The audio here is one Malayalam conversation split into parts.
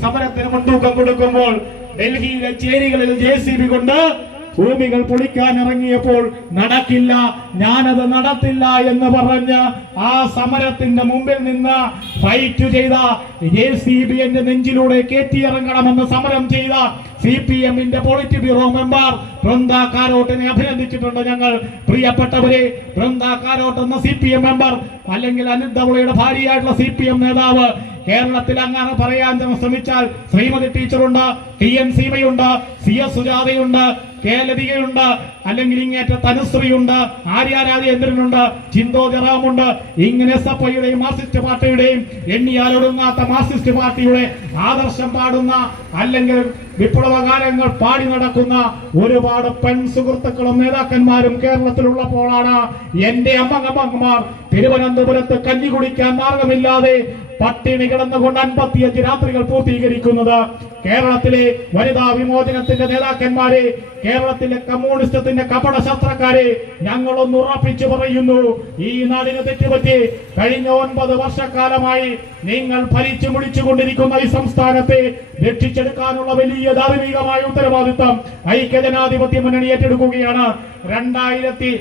സമരത്തിന് മുൻതൂക്കം കൊടുക്കുമ്പോൾ ഡൽഹിയിലെ ചേരികളിൽ ജെ സി ബി കൊണ്ട് ഭൂമികൾ പൊളിക്കാൻ ഇറങ്ങിയപ്പോൾ നടക്കില്ല ഞാനത് നടത്തില്ല എന്ന് പറഞ്ഞ് ആ സമരത്തിന്റെ മുമ്പിൽ നിന്ന് ഫൈറ്റ് ചെയ്ത ജെ സി ബി എന്റെ നെഞ്ചിലൂടെ കയറ്റിയിറങ്ങണമെന്ന് സമരം ചെയ്ത സി പി എമ്മിന്റെ പോളിറ്റ് ബ്യൂറോ മെമ്പർ ബൃന്ദ കാരോട്ടിനെ അഭിനന്ദിച്ചിട്ടുണ്ട് ഞങ്ങൾ. പ്രിയപ്പെട്ടവരെ ബൃന്ദ കാരോട്ട് എന്ന സി പി എം മെമ്പർ അല്ലെങ്കിൽ അനിതവളയുടെ ഭാര്യയായിട്ടുള്ള സി പി എം നേതാവ് കേരളത്തിൽ അങ്ങനെ പറയാൻ ശ്രമിച്ചാൽ ശ്രീമതി ടീച്ചറുണ്ട് ടി എൻ സീമയുണ്ട് സി എസ് സുജാതയുണ്ട് കെ ലതികയുണ്ട് അല്ലെങ്കിൽ ഇങ്ങേറ്റ തനുശ്രീയുണ്ട് ഉണ്ട് ചിന്തോ ജറാമുണ്ട്. ഇങ്ങനെ സഭയുടെയും മാർസിസ്റ്റ് പാർട്ടിയുടെയും എണ്ണിയാലൊടുങ്ങാത്ത മാർസിസ്റ്റ് പാർട്ടിയുടെ ആദർശം പാടുന്ന അല്ലെങ്കിൽ വിപ്ലവകാലങ്ങൾ പാടി നടക്കുന്ന ഒരുപാട് പെൺ സുഹൃത്തുക്കളും നേതാക്കന്മാരും കേരളത്തിലുള്ളപ്പോഴാണ് എന്റെ അമ്മങ്ങമ്മമാർ തിരുവനന്തപുരത്ത് കഞ്ഞി കുടിക്കാൻ മാർഗമില്ലാതെ പട്ടിണി കിടന്നുകൊണ്ട് അൻപത്തിയഞ്ച് രാത്രികൾ പൂർത്തീകരിക്കുന്നത്. കേരളത്തിലെ വനിതാ വിമോചനത്തിന്റെ നേതാക്കന്മാരെ കേരളത്തിലെ കമ്മ്യൂണിസ്റ്റത്തിന്റെ കപട ശസ്ത്രക്കാരെ ഞങ്ങളൊന്ന് ഉറപ്പിച്ചു പറയുന്നു. ഈ നാടിന് തെറ്റുപറ്റി കഴിഞ്ഞ ഒൻപത് വർഷക്കാലമായി നിങ്ങൾ ഭരിച്ചു മുടിച്ചുകൊണ്ടിരിക്കുന്ന ഈ സംസ്ഥാനത്തെ രക്ഷിച്ചെടുക്കാനുള്ള വലിയ ധാർമ്മികമായ ഉത്തരവാദിത്തം ഐക്യജനാധിപത്യ മുന്നണി ഏറ്റെടുക്കുകയാണ്. രണ്ടായിരത്തി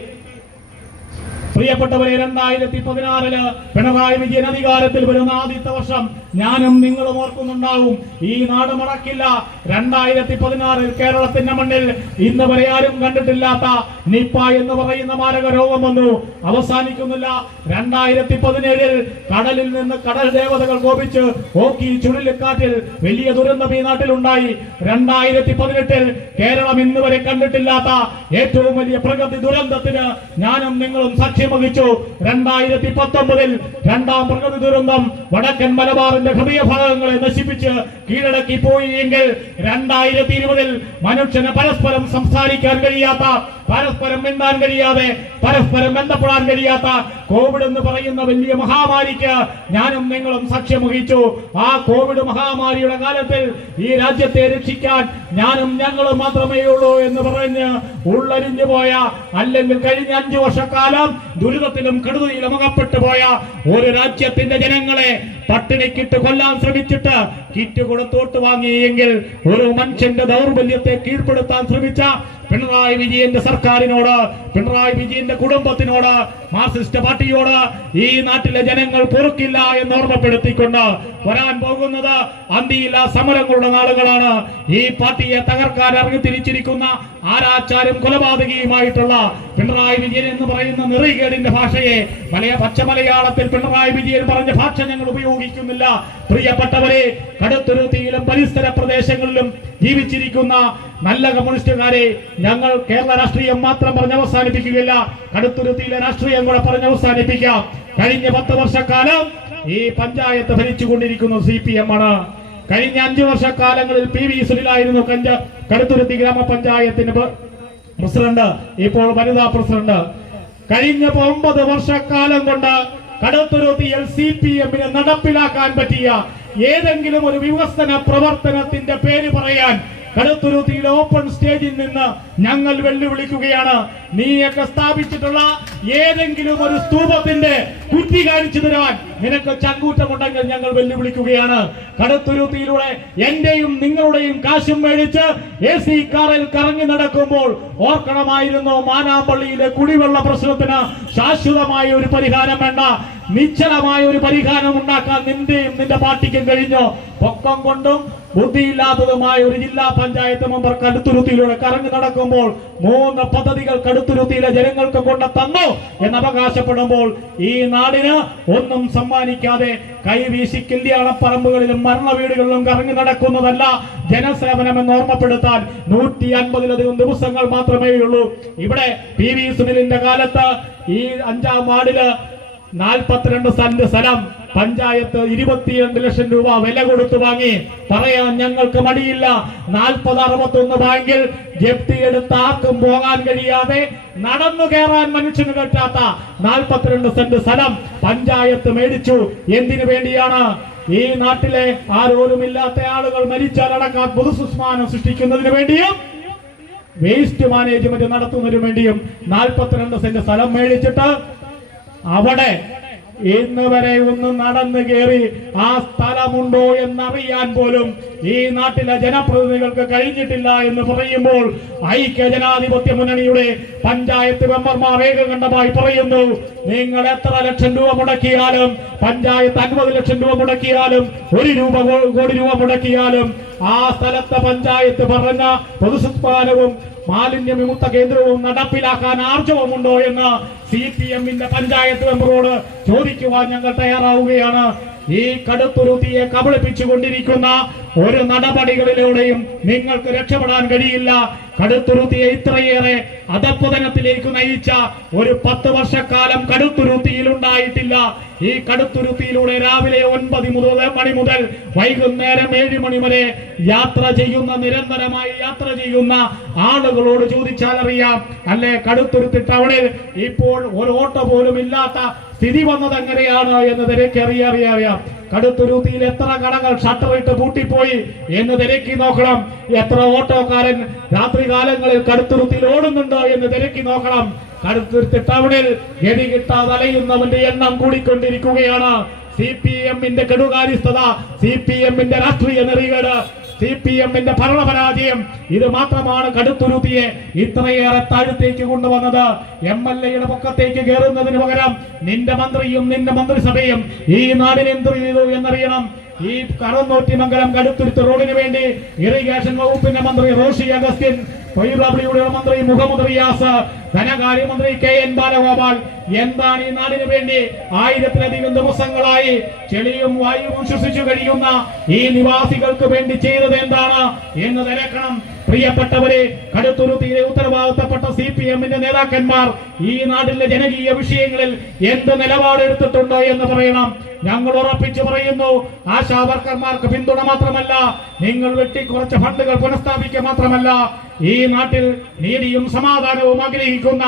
പ്രിയപ്പെട്ടവരെ രണ്ടായിരത്തി പതിനാറിൽ പിണറായി വിജയൻ അധികാരത്തിൽ വരുന്ന ആദ്യത്തെ വർഷം ഞാനും നിങ്ങളും ഓർക്കുന്നുണ്ടാവും. ഈ നാട് മറക്കില്ല. രണ്ടായിരത്തി പതിനാറിൽ കേരളത്തിന്റെ മണ്ണിൽ ഇന്ന് വരെ ആരും കണ്ടിട്ടില്ലാത്ത നിപ്പ എന്ന് പറയുന്ന മാരക രോഗം വന്നു. അവസാനിക്കുന്നില്ല. രണ്ടായിരത്തി പതിനേഴിൽ കടലിൽ നിന്ന് കടൽ ദേവതകൾ കോപിച്ച് ഓക്കി ചുഴലിക്കാറ്റിൽ വലിയ ദുരന്തം ഈ നാട്ടിലുണ്ടായി. രണ്ടായിരത്തി പതിനെട്ടിൽ കേരളം ഇന്ന് വരെ കണ്ടിട്ടില്ലാത്ത ഏറ്റവും വലിയ പ്രകൃതി ദുരന്തത്തിന് ഞാനും നിങ്ങളും സാക്ഷ്യം വഹിച്ചു. രണ്ടായിരത്തി പത്തൊമ്പതിൽ രണ്ടാം പ്രകൃതി ദുരന്തം വടക്കൻ മലബാറിന്റെ ഹൃദയഭാഗങ്ങളെ നശിപ്പിച്ച് കീഴടക്കി പോയി എങ്കിൽ രണ്ടായിരത്തി ഇരുപതിൽ മനുഷ്യന് പരസ്പരം സംസാരിക്കാൻ കഴിയാത്ത പരസ്പരം മിണ്ടാൻ കഴിയാതെ പരസ്പരം ബന്ധപ്പെടാൻ കഴിയാത്ത കോവിഡ് എന്ന് പറയുന്ന വലിയ മഹാമാരിക്ക് ഞാനും നിങ്ങളും സാക്ഷ്യം വഹിച്ചു. ആ കോവിഡ് മഹാമാരിയുടെ കാലത്തിൽ ഈ രാജ്യത്തെ രക്ഷിക്കാൻ ഞാനും ഞങ്ങളും മാത്രമേ ഉള്ളൂ എന്ന് പറഞ്ഞ് ഉള്ളരിഞ്ഞു പോയ അല്ലെങ്കിൽ കഴിഞ്ഞ അഞ്ചു വർഷക്കാലം ദുരിതത്തിലും കെടുതിയിലും അകപ്പെട്ടു പോയ ഒരു രാജ്യത്തിന്റെ ജനങ്ങളെ പട്ടിണിക്കിട്ട് കൊല്ലാൻ ശ്രമിച്ചിട്ട് കിറ്റ് കൊടുത്തോട്ട് വാങ്ങിയെങ്കിൽ ഒരു മനുഷ്യന്റെ ദൗർബല്യത്തെ കീഴ്പ്പെടുത്താൻ ശ്രമിച്ച പിണറായി വിജയന്റെ സർക്കാരിനോട് പിണറായി വിജയന്റെ കുടുംബത്തിനോട് മാർക്സിസ്റ്റ് പാർട്ടിയോട് ഈ നാട്ടിലെ ജനങ്ങൾ പൊറുക്കില്ല എന്ന് ഓർമ്മപ്പെടുത്തിക്കൊണ്ട് വരാൻ പോകുന്നത് അന്തിയില്ല സമരങ്ങളുടെ നാളുകളാണ്. ഈ പാർട്ടിയെ തകർക്കാൻ ഇറങ്ങി തിരിച്ചിരിക്കുന്ന ആരാച്ചാരും കൊലപാതകിയുമായിട്ടുള്ള പിണറായി വിജയൻ എന്ന് പറയുന്ന നിറികേടിന്റെ ഭാഷയെ മലയ പച്ച മലയാളത്തിൽ പിണറായി വിജയൻ പറഞ്ഞ ഭാഷ ഞങ്ങൾ ഉപയോഗിക്കുന്നില്ല. പ്രിയപ്പെട്ടവരെ കടുത്തുരുത്തിയിലും പരിസര പ്രദേശങ്ങളിലും ജീവിച്ചിരിക്കുന്ന നല്ല കമ്മ്യൂണിസ്റ്റുകാരെ ഞങ്ങൾ കേരള രാഷ്ട്രീയം മാത്രം പറഞ്ഞ് അവസാനിപ്പിക്കുകയില്ല കടുത്തുരുത്തിയിലെ രാഷ്ട്രീയം കൂടെ പറഞ്ഞ് അവസാനിപ്പിക്കാം. കഴിഞ്ഞ പത്ത് വർഷക്കാലം ഈ പഞ്ചായത്ത് ഭരിച്ചുകൊണ്ടിരിക്കുന്നത് സി പി എം ആണ്. കഴിഞ്ഞ അഞ്ചു വർഷക്കാലങ്ങളിൽ പി വി സുനിലായിരുന്നു കഞ്ച കടുത്തുരുത്തി ഗ്രാമപഞ്ചായത്തിന് പ്ര- പ്രസിഡന്റ് ഇപ്പോൾ വനിതാ പ്രസിഡന്റ്. കഴിഞ്ഞ ഒമ്പത് വർഷക്കാലം കൊണ്ട് കടുത്തുരുത്തിയിൽ സി പി എമ്മിന് നടപ്പിലാക്കാൻ പറ്റിയ ഏതെങ്കിലും ഒരു വികസന പ്രവർത്തനത്തിന്റെ പേര് പറയാൻ കടുത്തുരുത്തിയിലെ ഓപ്പൺ സ്റ്റേജിൽ നിന്ന് ഞങ്ങൾ വെല്ലുവിളിക്കുകയാണ്. നീയൊക്കെ സ്ഥാപിച്ചിട്ടുള്ള ഏതെങ്കിലും ഒരു സ്തൂപത്തിന്റെ കുറ്റി കാണിച്ചു തരാൻ നിനക്ക് ചങ്കൂറ്റമുണ്ടെങ്കിൽ ഞങ്ങൾ വെല്ലുവിളിക്കുകയാണ്. കടുത്തുരുത്തിയിലൂടെ എന്റെയും നിങ്ങളുടെയും കാശും മേടിച്ച് എ സി കാറിൽ കറങ്ങി നടക്കുമ്പോൾ ഓർക്കണമായിരുന്നു മാനാമ്പള്ളിയിലെ കുടിവെള്ള പ്രശ്നത്തിന് ശാശ്വതമായ ഒരു പരിഹാരം വേണ്ട. നിശ്ചലമായ ഒരു പരിഹാരം ഉണ്ടാക്കാൻ നിന്റെയും നിന്റെ പാർട്ടിക്കും കഴിഞ്ഞു. പൊക്കം കൊണ്ടും ബുദ്ധിയില്ലാത്തതുമായ ഒരു ജില്ലാ പഞ്ചായത്ത് മെമ്പർ കടുത്തുരുത്തിയിലൂടെ കറങ്ങി നടക്കുമ്പോൾ മൂന്ന് പദ്ധതികൾ കടുത്തുരുത്തിയിലെ ജനങ്ങൾക്ക് കൊണ്ട് തന്നു എന്ന് അവകാശപ്പെടുമ്പോൾ ഈ നാടിന് ഒന്നും സമ്മാനിക്കാതെ കൈവീശി കല്യാണപ്പറമ്പുകളിലും മരണ വീടുകളിലും കറങ്ങി നടക്കുന്നതല്ല ജനസേവനം എന്ന് ഓർമ്മപ്പെടുത്താൻ നൂറ്റി അൻപതിലധികം ദിവസങ്ങൾ മാത്രമേ ഉള്ളൂ. ഇവിടെ പി വി സുനിലിന്റെ കാലത്ത് ഈ അഞ്ചാം വാർഡിൽ നാൽപ്പത്തിരണ്ട് സെന്റ് സ്ഥലം. പഞ്ചായത്ത് ഇരുപത്തിരണ്ട് ലക്ഷം രൂപ വില കൊടുത്തു വാങ്ങി. പറയാൻ ഞങ്ങൾക്ക് മടിയില്ല. നാൽപ്പത് അറുപത്തൊന്ന് ബാങ്കിൽ ജപ്തി എടുത്ത് ആർക്കും പോകാൻ കഴിയാതെ നടന്നു കയറാൻ മനുഷ്യന് പറ്റാത്ത നാൽപ്പത്തിരണ്ട് സെന്റ് സ്ഥലം പഞ്ചായത്ത് മേടിച്ചു. എന്തിനു വേണ്ടിയാണ്? ഈ നാട്ടിലെ ആരോരുമില്ലാത്ത ആളുകൾ മരിച്ചാൽ അടക്കാൻ പൊതുസുസ്മാനം സൃഷ്ടിക്കുന്നതിന് വേണ്ടിയും വേസ്റ്റ് മാനേജ്മെന്റ് നടത്തുന്നതിനു വേണ്ടിയും നാൽപ്പത്തിരണ്ട് സെന്റ് സ്ഥലം മേടിച്ചിട്ട് അവിടെ ഇന്ന് വരെ ഒന്ന് നടന്നു കയറി ആ സ്ഥലമുണ്ടോ എന്നറിയാൻ പോലും ഈ നാട്ടിലെ ജനപ്രതിനിധികൾക്ക് കഴിഞ്ഞിട്ടില്ല എന്ന് പറയുമ്പോൾ ഐക്യ ജനാധിപത്യ മുന്നണിയുടെ പഞ്ചായത്ത് മെമ്പർമാർ ഏകകണ്ഠമായി പറയുന്നു നിങ്ങൾ എത്ര ലക്ഷം രൂപ മുടക്കിയാലും പഞ്ചായത്ത് അൻപത് ലക്ഷം രൂപ മുടക്കിയാലും ഒരു രൂപ കോടി രൂപ മുടക്കിയാലും ആ സ്ഥലത്തെ പഞ്ചായത്ത് പറഞ്ഞ പൊതുസംസ്ഥാനവും മാലിന്യ വിമുക്ത കേന്ദ്രവും നടപ്പിലാക്കാൻ ആർജവമുണ്ടോ എന്ന് സി പി എമ്മിന്റെ പഞ്ചായത്ത് മെമ്പറോട് ചോദിക്കുവാൻ ഞങ്ങൾ തയ്യാറാവുകയാണ്. ഈ കടുത്തുരുത്തിയെ കബളിപ്പിച്ചുകൊണ്ടിരിക്കുന്ന ഒരു നടപടികളിലൂടെയും നിങ്ങൾക്ക് രക്ഷപ്പെടാൻ കഴിയില്ല. കടുത്തുരുത്തിയെ ഇത്രയേറെ അധപ്പതനത്തിലേക്ക് നയിച്ച ഒരു പത്ത് വർഷക്കാലം കടുത്തുരുത്തിയിൽ ഉണ്ടായിട്ടില്ല ഈ കടുത്തുരുത്തിയിലൂടെ രാവിലെ ഒൻപത് മുതൽ മണി മുതൽ വൈകുന്നേരം ഏഴ് മണി വരെ യാത്ര ചെയ്യുന്ന നിരന്തരമായി യാത്ര ചെയ്യുന്ന ആളുകളോട് ചോദിച്ചാൽ അറിയാം അല്ലെ കടുത്തുരുത്തി ടൗണിൽ ഇപ്പോൾ ഒരു ഓട്ടോ പോലും ഇല്ലാത്ത സ്ഥിതി വന്നത് എങ്ങനെയാണ് എന്ന് തിരക്കി അറിയാറിയാം കടുത്തുരുത്തിയിൽ എത്ര കടകൾ ഷട്ടറിട്ട് പൂട്ടിപ്പോയി എന്ന് തിരക്കി നോക്കണം. എത്ര ഓട്ടോക്കാരൻ രാത്രി കാലങ്ങളിൽ കടുത്തുരുത്തിയിൽ ഓടുന്നുണ്ടോ എന്ന് തിരക്കി നോക്കണം. കടുത്തുരുത്തി ടൗണിൽ ഗതി കിട്ടാതെ അലയുന്നവന്റെ എണ്ണം കൂടിക്കൊണ്ടിരിക്കുകയാണ്. സി പി എമ്മിന്റെ കെടുകാര്യസ്ഥത സി പി എമ്മിന്റെ രാഷ്ട്രീയ നെറികേട് സി പി എമ്മിന്റെ ഭരണപരാജയം. ഇത് മാത്രമാണ് കടുത്തുരുത്തിയെ ഇത്രയേറെ താഴത്തേക്ക് കൊണ്ടുവന്നത്. എം എൽ എയുടെ പൊക്കത്തേക്ക് കയറുന്നതിന് പകരം നിന്റെ മന്ത്രിയും നിന്റെ മന്ത്രിസഭയും ഈ നാടിനെ ചെയ്തു എന്നറിയണം. ഈ കറന്നൂറ്റി മംഗലം കടുത്തുരുത്ത് റോഡിന് വേണ്ടി ഇറിഗേഷൻ വകുപ്പിന്റെ മന്ത്രി റോഷി അഗസ്റ്റിൻ തൊഴിലുറപ്പിയുടെ മന്ത്രി മുഹമ്മദ് റിയാസ് ധനകാര്യമന്ത്രി കെ എൻ ബാലഗോപാൽ എന്താണ് ഈ നാടിനു വേണ്ടി ആയിരത്തിലധികം ദിവസങ്ങളായി ചെളിയും വായുവും ശ്വസിച്ചു കഴിയുന്ന ഈ നിവാസികൾക്ക് വേണ്ടി ചെയ്തത് എന്താണ് എന്ന് തിരക്കണം. പ്രിയപ്പെട്ടവരെ കടുത്തുരുത്തിയിലെ ഉത്തരവാദിത്തപ്പെട്ട സി പി എമ്മിന്റെ നേതാക്കന്മാർ ഈ നാടിന്റെ ജനകീയ വിഷയങ്ങളിൽ എന്ത് നിലപാടെടുത്തിട്ടുണ്ടോ എന്ന് പറയണം. ഞങ്ങൾ ഉറപ്പിച്ചു പറയുന്നു ആശാ വർക്കർമാർക്ക് പിന്തുണ മാത്രമല്ല നിങ്ങൾ വെട്ടി കുറച്ച് ഫണ്ടുകൾ പുനഃസ്ഥാപിക്കുക മാത്രമല്ല ഈ നാട്ടിൽ നീതിയും സമാധാനവും ആഗ്രഹിക്കുന്ന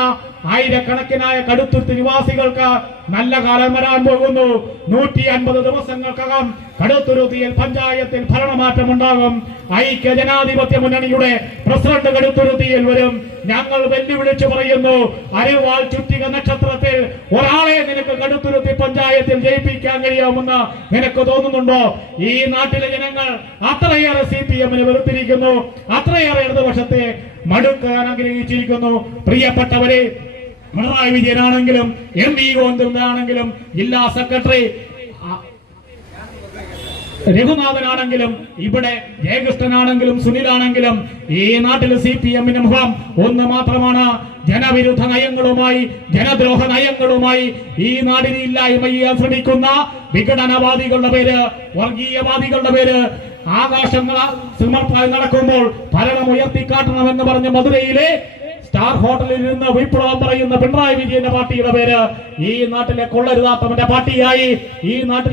ആയിരക്കണക്കിനായ കടുത്തുരുത്തി നിവാസികൾക്ക് നല്ല കാലം വരാൻ പോകുന്നു. നൂറ്റി അൻപത് ദിവസങ്ങൾക്കകം കടുത്തുരുത്തിയിൽ പഞ്ചായത്തിൽ ഭരണമാറ്റം ഉണ്ടാകും ഐക്യ ജനാധിപത്യ മുന്നണിയുടെ പ്രസിഡന്റ് കടുത്തുരുത്തിയിൽ വരും. ഞങ്ങൾ വെല്ലുവിളിച്ചു പറയുന്നു അരിവാൾ ചുറ്റിക നക്ഷത്രത്തിൽ ഒരാളെ നിനക്ക് കടുത്തുരുത്തി പഞ്ചായത്തിൽ ജയിപ്പിക്കാൻ കഴിയാമെന്ന് നിനക്ക് തോന്നുന്നുണ്ടോ? ഈ നാട്ടിലെ ജനങ്ങൾ അത്രയേറെ സി പി എമ്മിന് വെറുത്തിരിക്കുന്നു അത്രയേറെ ഇടതുപക്ഷത്തെ മടുക്കാൻ ആഗ്രഹിച്ചിരിക്കുന്നു. പ്രിയപ്പെട്ടവരെ പിണറായി വിജയനാണെങ്കിലും എം വി ഗോവിന്ദനാണെങ്കിലും ജില്ലാ സെക്രട്ടറി രഘുനാഥനാണെങ്കിലും ഇവിടെ ജയകൃഷ്ണനാണെങ്കിലും സുനിലാണെങ്കിലും ഈ നാട്ടിൽ സി പി എമ്മിന് മുഖം ഒന്ന് മാത്രമാണ്. ജനവിരുദ്ധ നയങ്ങളുമായി ജനദ്രോഹ നയങ്ങളുമായി ഈ നാടിനെ ഇല്ലായ്മ ചെയ്യാൻ ശ്രമിക്കുന്ന വിഘടനവാദികളുടെ പേര് വർഗീയവാദികളുടെ പേര് ആകാശങ്ങൾ സിമർപ്പായി നടക്കുമ്പോൾ ഭരണം ഉയർത്തിക്കാട്ടണമെന്ന് പറഞ്ഞ മധുരയിലെ സ്റ്റാർ ഹോട്ടലിൽ നിന്ന് വിപ്ലവം പറയുന്ന പിണറായി വിജയന്റെ പാർട്ടിയുടെ പേര് ഈ നാട്ടിലെ കൊള്ളരുതാത്തവന്റെ പാർട്ടിയായി ഈ നാട്ടിലെ